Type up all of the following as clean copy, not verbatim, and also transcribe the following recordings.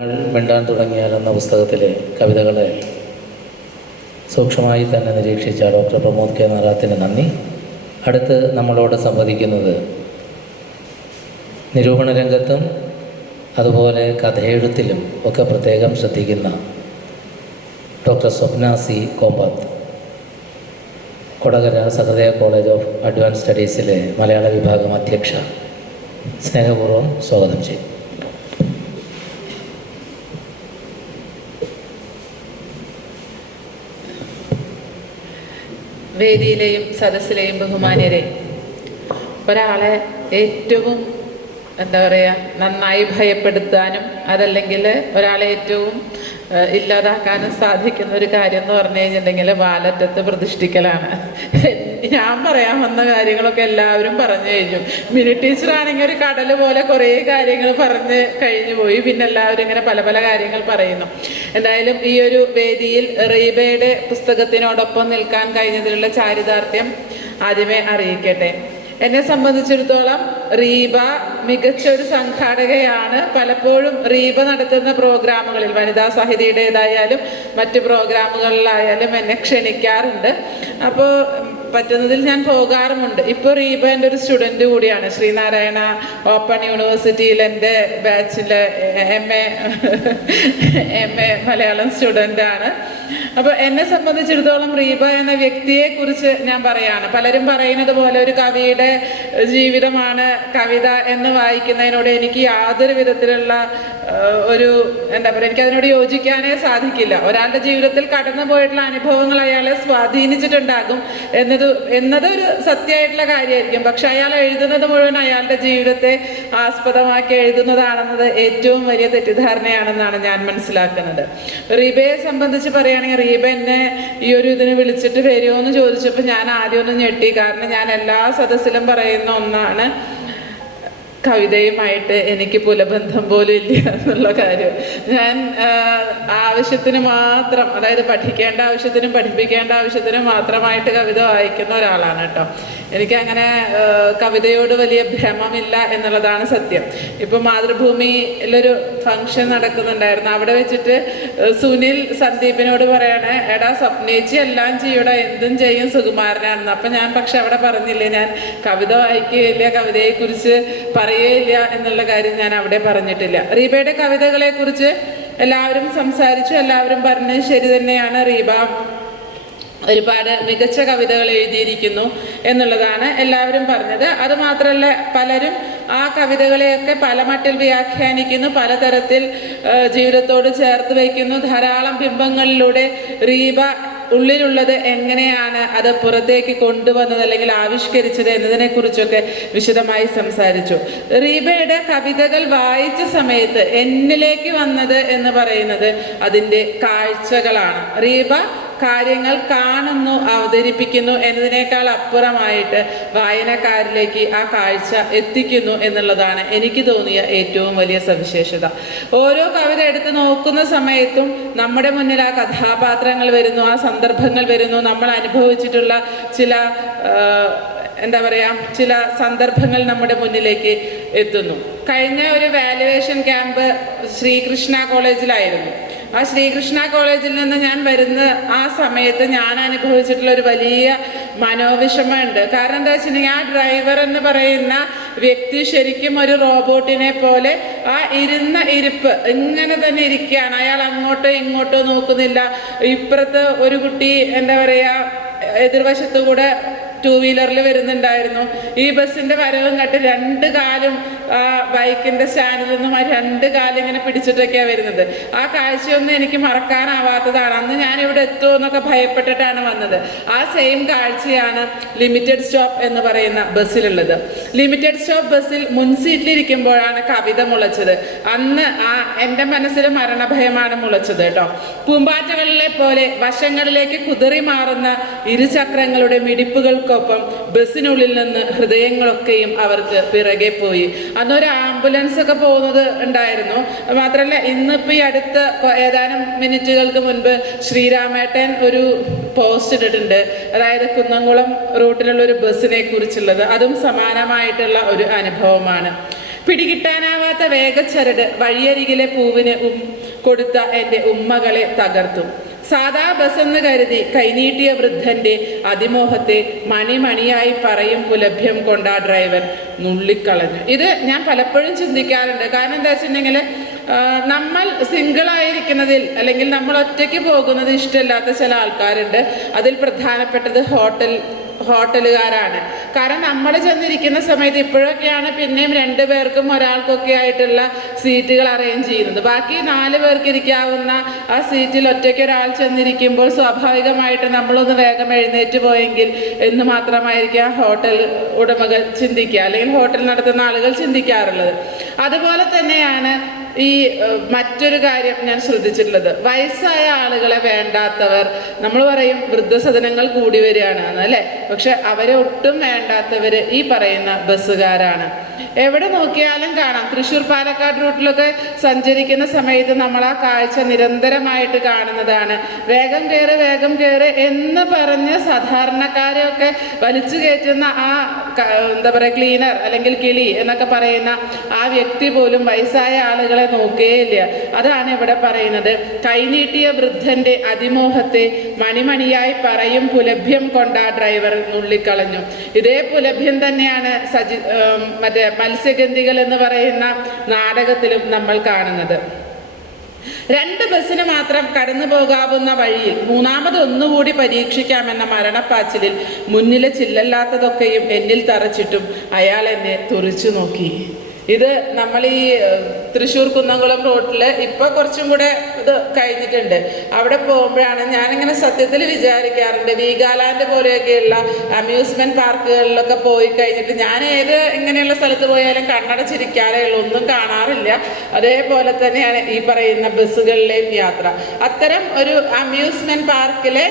മിണ്ടാൻ തുടങ്ങിയാലെന്ന പുസ്തകത്തിലെ കവിതകളെ സൂക്ഷ്മമായി തന്നെ നിരീക്ഷിച്ച ഡോക്ടർ പ്രമോദ് കെ നാരായണന് നന്ദി. അടുത്ത് നമ്മളോട് സംവദിക്കുന്നത് നിരൂപണ രംഗത്തും അതുപോലെ കഥയെഴുത്തിലും ഒക്കെ പ്രത്യേകം ശ്രദ്ധിക്കുന്ന doctor Swapna C Kombath, Kodakara Sahrudaya college of advance സ്റ്റഡീസിലെ മലയാള വിഭാഗം അധ്യക്ഷ. സ്നേഹപൂർവ്വം സ്വാഗതം ചെയ്യും. വേദിയിലെയും സദസ്സിലെയും ബഹുമാന്യരെ, ഒരാളെ ഏറ്റവും നന്നായി ഭയപ്പെടുത്താനും അതല്ലെങ്കിൽ ഒരാളെ ഏറ്റവും ഇല്ലാതാക്കാനും സാധിക്കുന്ന ഒരു കാര്യം എന്ന് പറഞ്ഞു കഴിഞ്ഞിട്ടുണ്ടെങ്കിൽ വാലറ്റത്ത് പ്രതിഷ്ഠിക്കലാണ്. ഞാൻ പറയാൻ വന്ന കാര്യങ്ങളൊക്കെ എല്ലാവരും പറഞ്ഞു കഴിഞ്ഞു. മിനി ടീച്ചറാണെങ്കിൽ ഒരു കടൽ പോലെ കുറേ കാര്യങ്ങൾ പറഞ്ഞ് കഴിഞ്ഞു പോയി. പിന്നെ എല്ലാവരും ഇങ്ങനെ പല പല കാര്യങ്ങൾ പറയുന്നു. എന്തായാലും ഈ ഒരു വേദിയിൽ റീബയുടെ പുസ്തകത്തിനോടൊപ്പം നിൽക്കാൻ കഴിഞ്ഞതിലുള്ള ചാരിതാർത്ഥ്യം ആദ്യമേ അറിയിക്കട്ടെ. എന്നെ സംബന്ധിച്ചിടത്തോളം റീബ മികച്ച ഒരു സംഘാടകയാണ്. പലപ്പോഴും റീബ നടത്തുന്ന പ്രോഗ്രാമുകളിൽ വനിതാ സാഹിതിയുടേതായാലും മറ്റ് പ്രോഗ്രാമുകളിലായാലും എന്നെ ക്ഷണിക്കാറുണ്ട്. അപ്പോൾ പറ്റുന്നതിൽ ഞാൻ പോകാറുമുണ്ട്. ഇപ്പോൾ റീബ എൻ്റെ ഒരു സ്റ്റുഡൻറ്റ് കൂടിയാണ്. ശ്രീനാരായണ ഓപ്പൺ യൂണിവേഴ്സിറ്റിയിൽ എൻ്റെ ബാച്ചിലെ എം എ മലയാളം സ്റ്റുഡൻ്റാണ്. അപ്പോൾ എന്നെ സംബന്ധിച്ചിടത്തോളം റീബ എന്ന വ്യക്തിയെക്കുറിച്ച് ഞാൻ പറയാണ്. പലരും പറയുന്നത് പോലെ ഒരു കവിയുടെ ജീവിതമാണ് കവിത എന്ന് വായിക്കുന്നതിനോട് എനിക്ക് യാതൊരു വിധത്തിലുള്ള ഒരു എനിക്കതിനോട് യോജിക്കാനേ സാധിക്കില്ല. ഒരാളുടെ ജീവിതത്തിൽ കടന്നു പോയിട്ടുള്ള അനുഭവങ്ങൾ അയാളെ സ്വാധീനിച്ചിട്ടുണ്ടാകും എന്നത് ഒരു സത്യമായിട്ടുള്ള കാര്യമായിരിക്കും. പക്ഷെ അയാൾ എഴുതുന്നത് മുഴുവൻ അയാളുടെ ജീവിതത്തെ ആസ്പദമാക്കി എഴുതുന്നതാണെന്നത് ഏറ്റവും വലിയ തെറ്റിദ്ധാരണയാണെന്നാണ് ഞാൻ മനസ്സിലാക്കുന്നത്. റീബയെ സംബന്ധിച്ച് പറയുകയാണെങ്കിൽ റീബ എന്നെ ഈ ഒരു ഇതിന് വിളിച്ചിട്ട് വരുമോ എന്ന് ചോദിച്ചപ്പോൾ ഞാൻ ആദ്യം ഒന്ന് ഞെട്ടി. കാരണം ഞാൻ എല്ലാ സദസ്സിലും പറയുന്ന ഒന്നാണ്, കവിതയുമായിട്ട് എനിക്ക് പുലബന്ധം പോലും ഇല്ല എന്നുള്ള കാര്യം. ഞാൻ ആവശ്യത്തിന് മാത്രം, അതായത് പഠിക്കേണ്ട ആവശ്യത്തിനും പഠിപ്പിക്കേണ്ട ആവശ്യത്തിനും മാത്രമായിട്ട് കവിത വായിക്കുന്ന ഒരാളാണ് കേട്ടോ. എനിക്കങ്ങനെ കവിതയോട് വലിയ ഭ്രമമില്ല എന്നുള്ളതാണ് സത്യം. ഇപ്പം മാതൃഭൂമിയിലൊരു ഫംഗ്ഷൻ നടക്കുന്നുണ്ടായിരുന്നു. അവിടെ വെച്ചിട്ട് സുനിൽ സന്ദീപിനോട് പറയണേ, എടാ സ്വപ്നേച്ചി എല്ലാം ചെയ്യൂടാ, എന്തും ചെയ്യും സുകുമാരനാണെന്ന്. അപ്പം ഞാൻ പക്ഷെ അവിടെ പറഞ്ഞില്ലേ, ഞാൻ കവിത വായിക്കുകയില്ല, കവിതയെക്കുറിച്ച് പറയുകയില്ല എന്നുള്ള കാര്യം ഞാൻ അവിടെ പറഞ്ഞിട്ടില്ല. റീബയുടെ കവിതകളെ കുറിച്ച് എല്ലാവരും സംസാരിച്ചു, എല്ലാവരും പറഞ്ഞത് ശരി തന്നെയാണ്. റീബ ഒരുപാട് മികച്ച കവിതകൾ എഴുതിയിരിക്കുന്നു എന്നുള്ളതാണ് എല്ലാവരും പറഞ്ഞത്. അതുമാത്രമല്ല, പലരും ആ കവിതകളെയൊക്കെ പല മട്ടിൽ വ്യാഖ്യാനിക്കുന്നു, പലതരത്തിൽ ജീവിതത്തോട് ചേർത്ത് വയ്ക്കുന്നു. ധാരാളം ബിംബങ്ങളിലൂടെ റീബ ഉള്ളിലുള്ളത് എങ്ങനെയാണ് അത് പുറത്തേക്ക് കൊണ്ടുവന്നത് അല്ലെങ്കിൽ ആവിഷ്കരിച്ചത് എന്നതിനെക്കുറിച്ചൊക്കെ വിശദമായി സംസാരിച്ചു. റീബയുടെ കവിതകൾ വായിച്ച സമയത്ത് എന്നിലേക്ക് വന്നത് എന്ന് പറയുന്നത് അതിൻ്റെ കാഴ്ചകളാണ്. റീബ കാര്യങ്ങൾ കാണുന്നു, അവതരിപ്പിക്കുന്നു എന്നതിനേക്കാൾ അപ്പുറമായിട്ട് വായനക്കാരിലേക്ക് ആ കാഴ്ച എത്തിക്കുന്നു എന്നുള്ളതാണ് എനിക്ക് തോന്നിയ ഏറ്റവും വലിയ സവിശേഷത. ഓരോ കവിത എടുത്ത് നോക്കുന്ന സമയത്തും നമ്മുടെ മുന്നിൽ ആ കഥാപാത്രങ്ങൾ വരുന്നു, ആ സന്ദർഭങ്ങൾ വരുന്നു, നമ്മൾ അനുഭവിച്ചിട്ടുള്ള ചില ചില സന്ദർഭങ്ങൾ നമ്മുടെ മുന്നിലേക്ക് എത്തുന്നു. കഴിഞ്ഞ ഒരു വാല്യുവേഷൻ ക്യാമ്പ് ശ്രീകൃഷ്ണ കോളേജിലായിരുന്നു. ആ ശ്രീകൃഷ്ണ കോളേജിൽ നിന്ന് ഞാൻ വരുന്ന ആ സമയത്ത് ഞാൻ അനുഭവിച്ചിട്ടുള്ള ഒരു വലിയ മനോവിഷമമുണ്ട്. കാരണം എന്താ വെച്ചിട്ടുണ്ടെങ്കിൽ ആ ഡ്രൈവർ എന്ന് പറയുന്ന വ്യക്തി ശരിക്കും ഒരു റോബോട്ടിനെ പോലെ ആ ഇരുന്ന ഇരിപ്പ് ഇങ്ങനെ തന്നെ ഇരിക്കുകയാണ്. അയാൾ അങ്ങോട്ടോ ഇങ്ങോട്ടോ നോക്കുന്നില്ല. ഇപ്പുറത്ത് ഒരു കുട്ടി എതിർവശത്തു കൂടെ 2 വീലറിൽ വരുന്നുണ്ടായിരുന്നു. ഈ ബസ്സിൻ്റെ വരവും കണ്ട് 2 കാലും ആ ബൈക്കിൻ്റെ സ്റ്റാൻഡിൽ നിന്നും ആ 2 കാലും ഇങ്ങനെ പിടിച്ചിട്ടൊക്കെയാണ് വരുന്നത്. ആ കാഴ്ചയൊന്നും എനിക്ക് മറക്കാനാവാത്തതാണ്. അന്ന് ഞാനിവിടെ എത്തുമോ എന്നൊക്കെ ഭയപ്പെട്ടിട്ടാണ് വന്നത്. ആ സെയിം കാഴ്ചയാണ് ലിമിറ്റഡ് സ്റ്റോപ്പ് എന്ന് പറയുന്ന ബസ്സിലുള്ളത്. ലിമിറ്റഡ് സ്റ്റോപ്പ് ബസ്സിൽ മുൻ സീറ്റിലിരിക്കുമ്പോഴാണ് കവിത മുളച്ചത്. അന്ന് എൻ്റെ മനസ്സിൽ മരണഭയമാണ് മുളച്ചത് കേട്ടോ. പൂമ്പാറ്റകളിലെ പോലെ വശങ്ങളിലേക്ക് കുതിറി മാറുന്ന ഇരുചക്രങ്ങളുടെ മിടിപ്പുകൾക്ക് ഒപ്പം ബസ്സിനുള്ളിൽ നിന്ന് ഹൃദയങ്ങളൊക്കെയും അവർക്ക് പിറകെ പോയി. അന്നൊരു ആംബുലൻസ് ഒക്കെ പോകുന്നത് ഉണ്ടായിരുന്നു. മാത്രമല്ല, ഇന്നിപ്പോൾ ഈ അടുത്ത ഏതാനും മിനിറ്റുകൾക്ക് മുൻപ് ശ്രീരാമേട്ടൻ ഒരു പോസ്റ്റ് ഇട്ടിട്ടുണ്ട്. അതായത് കുന്നംകുളം റൂട്ടിലുള്ള ഒരു ബസ്സിനെ കുറിച്ചുള്ളത്. അതും സമാനമായിട്ടുള്ള ഒരു അനുഭവമാണ്. പിടികിട്ടാനാവാത്ത വേഗച്ചരട് വഴിയരികിലെ പൂവിന് കൊടുത്ത എൻ്റെ ഉമ്മകളെ തകർത്തു. സാദാ ബസ്സെന്ന് കരുതി കൈനീട്ടിയ വൃദ്ധൻ്റെ അതിമോഹത്തെ മണിമണിയായി പറയും പുലഭ്യം കൊണ്ട ഡ്രൈവർ നുള്ളിക്കളഞ്ഞു. ഇത് ഞാൻ പലപ്പോഴും ചിന്തിക്കാറുണ്ട്. കാരണം എന്താ വെച്ചിട്ടുണ്ടെങ്കിൽ നമ്മൾ സിംഗിളായിരിക്കുന്നതിൽ അല്ലെങ്കിൽ നമ്മൾ ഒറ്റയ്ക്ക് പോകുന്നത് ഇഷ്ടമില്ലാത്ത ചില ആൾക്കാരുണ്ട്. അതിൽ പ്രധാനപ്പെട്ടത് ഹോട്ടലുകാരാണ്. കാരണം നമ്മൾ ചെന്നിരിക്കുന്ന സമയത്ത് ഇപ്പോഴൊക്കെയാണ് പിന്നെയും 2 പേർക്കും ഒരാൾക്കൊക്കെ ആയിട്ടുള്ള സീറ്റുകൾ അറേഞ്ച് ചെയ്യുന്നത്. ബാക്കി 4 പേർക്ക് ഇരിക്കാവുന്ന ആ സീറ്റിൽ ഒറ്റയ്ക്ക് ഒരാൾ ചെന്നിരിക്കുമ്പോൾ സ്വാഭാവികമായിട്ട് നമ്മളൊന്ന് വേഗം എഴുന്നേറ്റ് പോയെങ്കിൽ എന്ന് മാത്രമായിരിക്കാം ഹോട്ടൽ ഉടമകൾ ചിന്തിക്കുക, അല്ലെങ്കിൽ ഹോട്ടൽ നടത്തുന്ന ആളുകൾ ചിന്തിക്കാറുള്ളത്. അതുപോലെ തന്നെയാണ് ഈ മറ്റൊരു കാര്യം ഞാൻ ശ്രദ്ധിച്ചിട്ടുള്ളത്. വയസ്സായ ആളുകളെ വേണ്ടാത്തവർ, നമ്മൾ പറയും വൃദ്ധസദനങ്ങൾ കൂടി വരികയാണ് അല്ലേ, പക്ഷെ അവരെ ഒട്ടും വേണ്ടാത്തവർ ഈ പറയുന്ന ബസ്സുകാരാണ്. എവിടെ നോക്കിയാലും കാണാം. തൃശ്ശൂർ പാലക്കാട് റൂട്ടിലൊക്കെ സഞ്ചരിക്കുന്ന സമയത്ത് നമ്മൾ ആ കാഴ്ച നിരന്തരമായിട്ട് കാണുന്നതാണ്. വേഗം കയറ് എന്ന് പറഞ്ഞ് സാധാരണക്കാരെയൊക്കെ വലിച്ചു കയറ്റുന്ന ആ എന്താ പറയുക ക്ലീനർ അല്ലെങ്കിൽ കിളി എന്നൊക്കെ പറയുന്ന ആ വ്യക്തി പോലും വയസ്സായ ആളുകളെ നോക്കേയില്ല. അതാണ് ഇവിടെ പറയുന്നത്. കൈനീട്ടിയ വൃദ്ധന്റെ അതിമോഹത്തെ മണിമണിയായി പറയും പുലഭ്യം കൊണ്ട ഡ്രൈവർ നുള്ളിക്കളഞ്ഞു. ഇതേ പുലഭ്യം തന്നെയാണ് മറ്റേ മത്സ്യഗന്ധികൾ എന്ന് പറയുന്ന നാടകത്തിലും നമ്മൾ കാണുന്നത്. 2 ബസ്സിന് മാത്രം കടന്നു പോകാവുന്ന വഴിയിൽ 3ാമത് ഒന്നുകൂടി പരീക്ഷിക്കാമെന്ന മരണപ്പാച്ചിലിൽ മുന്നിലെ ചില്ലല്ലാത്തതൊക്കെയും എന്നിൽ തറച്ചിട്ടും അയാൾ എന്നെ തുറിച്ചു നോക്കി. ഇത് നമ്മൾ ഈ തൃശ്ശൂർ കുന്നംകുളം റോട്ടിൽ ഇപ്പോൾ കുറച്ചും കൂടെ ഇത് കഴിഞ്ഞിട്ടുണ്ട്. അവിടെ പോകുമ്പോഴാണ് ഞാനിങ്ങനെ സത്യത്തിൽ വിചാരിക്കാറുണ്ട്, വീഗാലാൻഡ് പോലെയൊക്കെയുള്ള അമ്യൂസ്മെൻറ്റ് പാർക്കുകളിലൊക്കെ പോയി കഴിഞ്ഞിട്ട് ഞാൻ ഇങ്ങനെയുള്ള സ്ഥലത്ത് പോയാലും കണ്ണടച്ചിരിക്കാറേ ഉള്ളൂ, ഒന്നും കാണാറില്ല. അതേപോലെ തന്നെയാണ് ഈ പറയുന്ന ബസ്സുകളിലെയും യാത്ര. അത്തരം ഒരു അമ്യൂസ്മെൻറ്റ് പാർക്കിലെ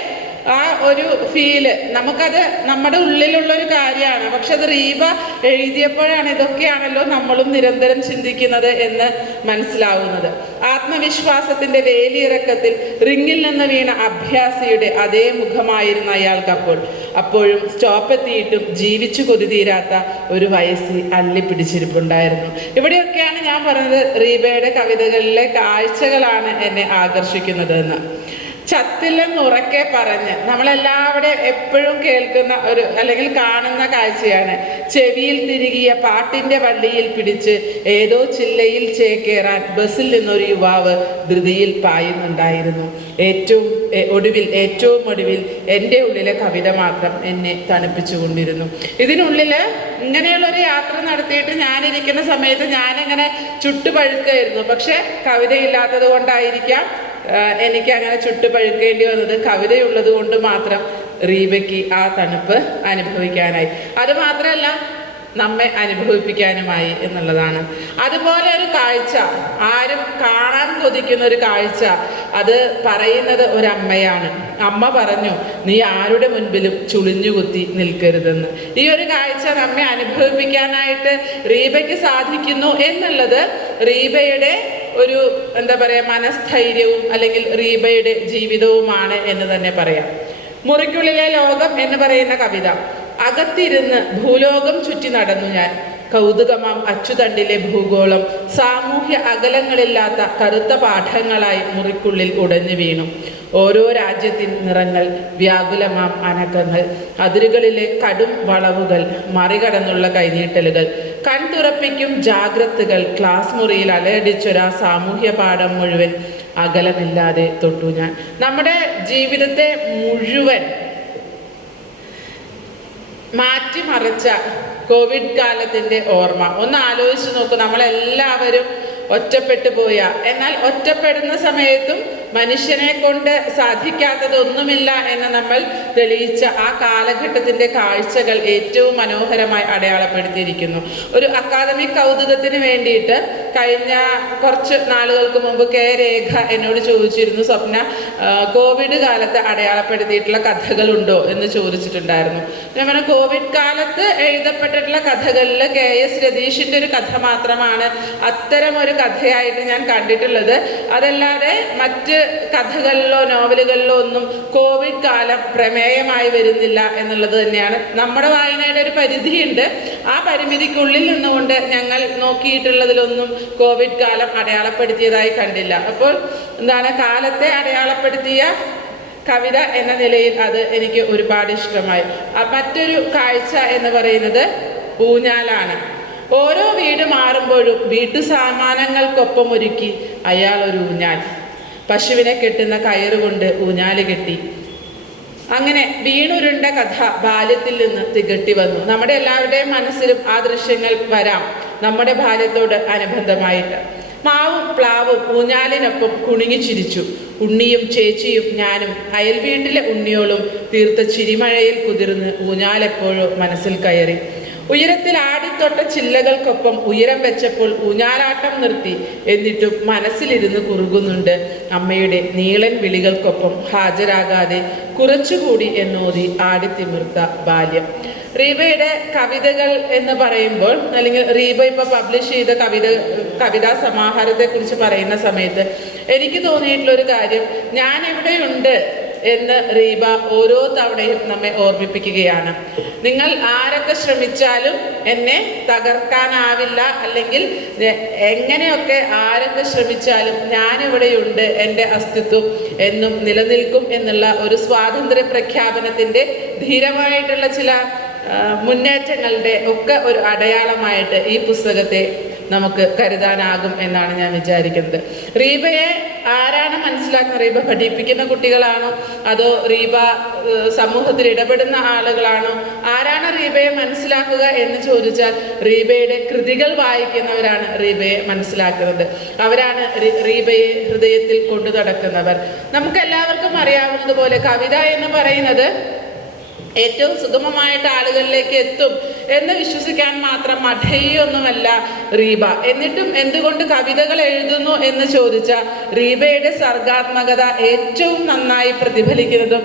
ആ ഒരു ഫീല് നമുക്കത് നമ്മുടെ ഉള്ളിലുള്ളൊരു കാര്യമാണ്. പക്ഷെ അത് റീബ എഴുതിയപ്പോഴാണ് ഇതൊക്കെയാണല്ലോ നമ്മളും നിരന്തരം ചിന്തിക്കുന്നത് എന്ന് മനസ്സിലാവുന്നത്. ആത്മവിശ്വാസത്തിൻ്റെ വേലിയിറക്കത്തിൽ റിങ്ങിൽ നിന്ന് വീണ അഭ്യാസിയുടെ അതേ മുഖമായിരുന്നു അയാൾക്കപ്പോൾ. അപ്പോഴും സ്റ്റോപ്പെത്തിയിട്ടും ജീവിച്ചു കൊതിതീരാത്ത ഒരു വയസ്സിൽ അള്ളിപ്പിടിച്ചിരിപ്പുണ്ടായിരുന്നു. ഇവിടെയൊക്കെയാണ് ഞാൻ പറഞ്ഞത് റീബയുടെ കവിതകളിലെ കാഴ്ചകളാണ് എന്നെ ആകർഷിക്കുന്നത് എന്ന്. ചത്തില്ലെന്നുറക്കെ പറഞ്ഞ് നമ്മളെല്ലാവരുടെയും എപ്പോഴും കേൾക്കുന്ന ഒരു അല്ലെങ്കിൽ കാണുന്ന കാഴ്ചയാണ്. ചെവിയിൽ തിരികിയ പാട്ടിൻ്റെ വള്ളിയിൽ പിടിച്ച് ഏതോ ചില്ലയിൽ ചേക്കേറാൻ ബസ്സിൽ നിന്നൊരു യുവാവ് ധൃതിയിൽ പായുന്നുണ്ടായിരുന്നു. ഏറ്റവും ഒടുവിൽ എൻ്റെ ഉള്ളിലെ കവിത മാത്രം എന്നെ തണുപ്പിച്ചുകൊണ്ടിരുന്നു. ഇതിനുള്ളിൽ ഇങ്ങനെയുള്ളൊരു യാത്ര നടത്തിയിട്ട് ഞാനിരിക്കുന്ന സമയത്ത് ഞാനിങ്ങനെ ചുട്ടുപഴുക്കായിരുന്നു. പക്ഷെ കവിതയില്ലാത്തത് കൊണ്ടായിരിക്കാം എനിക്ക് അങ്ങനെ ചുട്ടുപഴുക്കേണ്ടി വന്നത്. കവിതയുള്ളത് കൊണ്ട് മാത്രം റീബയ്ക്ക് ആ തണുപ്പ് അനുഭവിക്കാനായി. അതുമാത്രമല്ല നമ്മെ അനുഭവിപ്പിക്കാനുമായി എന്നുള്ളതാണ്. അതുപോലെ ഒരു കാഴ്ച, ആരും കാണാൻ കൊതിക്കുന്ന ഒരു കാഴ്ച, അത് പറയുന്നത് ഒരമ്മയാണ്. അമ്മ പറഞ്ഞു, നീ ആരുടെ മുൻപിലും ചുളിഞ്ഞുകുത്തി നിൽക്കരുതെന്ന്. ഈ ഒരു കാഴ്ച നമ്മെ അനുഭവിപ്പിക്കാനായിട്ട് റീബയ്ക്ക് സാധിക്കുന്നു എന്നുള്ളത് റീബയുടെ ഒരു എന്താ പറയുക മനസ്ഥൈര്യവും അല്ലെങ്കിൽ റീബയുടെ ജീവിതവുമാണ് എന്ന് തന്നെ പറയാം. മുറിക്കുള്ളിലെ ലോകം എന്ന് പറയുന്ന കവിത. അകത്തിരുന്ന് ഭൂലോകം ചുറ്റി നടന്നു ഞാൻ. കൗതുകമാം അച്ചുതണ്ടിലെ ഭൂഗോളം സാമൂഹ്യ അകലങ്ങളില്ലാത്ത കറുത്ത പാഠങ്ങളായി മുറിക്കുള്ളിൽ ഉടഞ്ഞു വീണു. ഓരോ രാജ്യത്തിൻ നിറങ്ങൾ, വ്യാകുലമാം അനക്കങ്ങൾ, അതിരുകളിലെ കടും വളവുകൾ, മറികടന്നുള്ള കൈനീട്ടലുകൾ, കൺതുറപ്പിക്കും ജാഗ്രതകൾ, ക്ലാസ് മുറിയിൽ അലയടിച്ചൊരാ സാമൂഹ്യ പാഠം മുഴുവൻ അകലമില്ലാതെ തൊട്ടു ഞാൻ. നമ്മുടെ ജീവിതത്തെ മുഴുവൻ മാറ്റിമറിച്ച കോവിഡ് കാലത്തിൻ്റെ ഓർമ്മ ഒന്ന് ആലോചിച്ച് നോക്കൂ. നമ്മളെല്ലാവരും ഒറ്റപ്പെട്ടു പോയ, എന്നാൽ ഒറ്റപ്പെടുന്ന സമയത്തും മനുഷ്യനെ കൊണ്ട് സാധിക്കാത്തതൊന്നുമില്ല എന്ന് നമ്മൾ തെളിയിച്ച ആ കാലഘട്ടത്തിൻ്റെ കാഴ്ചകൾ ഏറ്റവും മനോഹരമായി അടയാളപ്പെടുത്തിയിരിക്കുന്നു. ഒരു അക്കാദമിക് കൗതുകത്തിന് വേണ്ടിയിട്ട് കഴിഞ്ഞ കുറച്ച് നാളുകൾക്ക് മുമ്പ് രേഖ എന്നോട് ചോദിച്ചിരുന്നു, സ്വപ്ന, കോവിഡ് കാലത്ത് അടയാളപ്പെടുത്തിയിട്ടുള്ള കഥകളുണ്ടോ എന്ന് ചോദിച്ചിട്ടുണ്ടായിരുന്നു. ഞാൻ പറഞ്ഞ കോവിഡ് കാലത്ത് എഴുതപ്പെട്ടിട്ടുള്ള കഥകളിൽ KS രതീഷിൻ്റെ ഒരു കഥ മാത്രമാണ് അത്തരം ഒരു കഥയായിട്ട് ഞാൻ കണ്ടിട്ടുള്ളത്. അതല്ലാതെ മറ്റ് കഥകളിലോ നോവലുകളിലോ ഒന്നും കോവിഡ് കാലം പ്രമേയമായി വരുന്നില്ല എന്നുള്ളത് തന്നെയാണ്. നമ്മുടെ വായനയുടെ ഒരു പരിധിയുണ്ട്. ആ പരിമിതിക്കുള്ളിൽ നിന്നുകൊണ്ട് ഞങ്ങൾ നോക്കിയിട്ടുള്ളതിലൊന്നും കോവിഡ് കാലം അടയാളപ്പെടുത്തിയതായി കണ്ടില്ല. അപ്പോൾ എന്താണ്, കാലത്തെ അടയാളപ്പെടുത്തിയ കവിത എന്ന നിലയിൽ അത് എനിക്ക് ഒരുപാട് ഇഷ്ടമായി. മറ്റൊരു കാഴ്ച എന്ന് പറയുന്നത് ഊഞ്ഞാലാണ്. ഓരോ വീട് മാറുമ്പോഴും വീട്ടു സാമാനങ്ങൾക്കൊപ്പം ഒരുക്കി അയാൾ ഒരു ഊഞ്ഞാൽ. പശുവിനെ കെട്ടുന്ന കയറുകൊണ്ട് ഊഞ്ഞാല് കെട്ടി. അങ്ങനെ വീണുരുണ്ട കഥ ബാല്യത്തിൽ നിന്ന് തികട്ടി വന്നു. നമ്മുടെ എല്ലാവരുടെയും മനസ്സിലും ആ ദൃശ്യങ്ങൾ വരാം നമ്മുടെ ബാല്യത്തോട് അനുബന്ധമായിട്ട്. മാവും പ്ലാവും ഊഞ്ഞാലിനൊപ്പം കുണുങ്ങി ചിരിച്ചു. ഉണ്ണിയും ചേച്ചിയും ഞാനും അയൽവീട്ടിലെ ഉണ്ണിയോളും തീർത്ത ചിരിമഴയിൽ കുതിർന്ന് ഊഞ്ഞാലെപ്പോഴോ മനസ്സിൽ കയറി. ഉയരത്തിൽ ആടിത്തൊട്ട ചില്ലകൾക്കൊപ്പം ഉയരം വെച്ചപ്പോൾ ഊഞ്ഞാലാട്ടം നിർത്തി. എന്നിട്ടും മനസ്സിലിരുന്ന് കുറുകുന്നുണ്ട് അമ്മയുടെ നീളൻ വിളികൾക്കൊപ്പം ഹാജരാകാതെ കുറച്ചുകൂടി എന്നോതി ആടിത്തിമിർത്ത ബാല്യം. റീബയുടെ കവിതകൾ എന്ന് പറയുമ്പോൾ, അല്ലെങ്കിൽ റീബ ഇപ്പോൾ പബ്ലിഷ് ചെയ്ത കവിതാ സമാഹാരത്തെക്കുറിച്ച് പറയുന്ന സമയത്ത് എനിക്ക് തോന്നിയിട്ടുള്ളൊരു കാര്യം, ഞാൻ എവിടെയുണ്ട് എന്ന് റീബ ഓരോ തവണയും നമ്മെ ഓർമ്മിപ്പിക്കുകയാണ്. നിങ്ങൾ ആരൊക്കെ ശ്രമിച്ചാലും എന്നെ തകർക്കാനാവില്ല, അല്ലെങ്കിൽ എങ്ങനെയൊക്കെ ആരൊക്കെ ശ്രമിച്ചാലും ഞാനിവിടെയുണ്ട്, എൻ്റെ അസ്തിത്വം എന്നും നിലനിൽക്കും എന്നുള്ള ഒരു സ്വാതന്ത്ര്യ പ്രഖ്യാപനത്തിൻ്റെ ധീരമായിട്ടുള്ള ചില മുന്നേറ്റങ്ങളുടെ ഒക്കെ ഒരു അടയാളമായിട്ട് ഈ പുസ്തകത്തെ നമുക്ക് കരുതാനാകും എന്നാണ് ഞാൻ വിചാരിക്കുന്നത്. റീബയെ ആരാണ് മനസ്സിലാക്കുന്നത്? റീബ പഠിപ്പിക്കുന്ന കുട്ടികളാണോ, അതോ റീബ സമൂഹത്തിൽ ഇടപെടുന്ന ആളുകളാണോ? ആരാണ് റീബയെ മനസ്സിലാക്കുക എന്ന് ചോദിച്ചാൽ റീബയുടെ കൃതികൾ വായിക്കുന്നവരാണ് റീബയെ മനസ്സിലാക്കുന്നത്. അവരാണ് റീബയെ ഹൃദയത്തിൽ കൊണ്ടു നടക്കുന്നവർ. നമുക്കെല്ലാവർക്കും അറിയാവുന്നതുപോലെ കവിത എന്ന് പറയുന്നത് ഏറ്റവും സുഗമമായിട്ട് ആളുകളിലേക്ക് എത്തും എന്ന് വിശ്വസിക്കാൻ മാത്രം മഠയൊന്നുമല്ല റീബ. എന്നിട്ടും എന്തുകൊണ്ട് കവിതകൾ എഴുതുന്നു എന്ന് ചോദിച്ചാൽ റീബയുടെ സർഗാത്മകത ഏറ്റവും നന്നായി പ്രതിഫലിക്കുന്നതും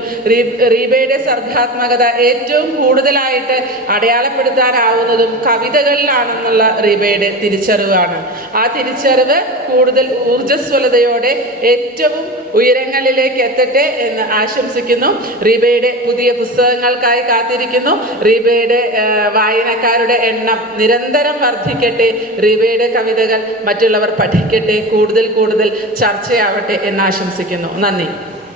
റീബയുടെ സർഗാത്മകത ഏറ്റവും കൂടുതലായിട്ട് അടയാളപ്പെടുത്താനാവുന്നതും കവിതകളിലാണെന്നുള്ള റീബയുടെ തിരിച്ചറിവാണ്. ആ തിരിച്ചറിവ് കൂടുതൽ ഊർജ്ജസ്വലതയോടെ ഏറ്റവും ഉയരങ്ങളിലേക്ക് എത്തട്ടെ എന്ന് ആശംസിക്കുന്നു. റീബയുടെ പുതിയ പുസ്തകങ്ങൾക്കായി കാത്തിരിക്കുന്നു. റീബയുടെ വായനക്കാരുടെ എണ്ണം നിരന്തരം വർദ്ധിക്കട്ടെ. റീബയുടെ കവിതകൾ മറ്റുള്ളവർ പഠിക്കട്ടെ. കൂടുതൽ ചർച്ചയാവട്ടെ എന്ന് ആശംസിക്കുന്നു. നന്ദി.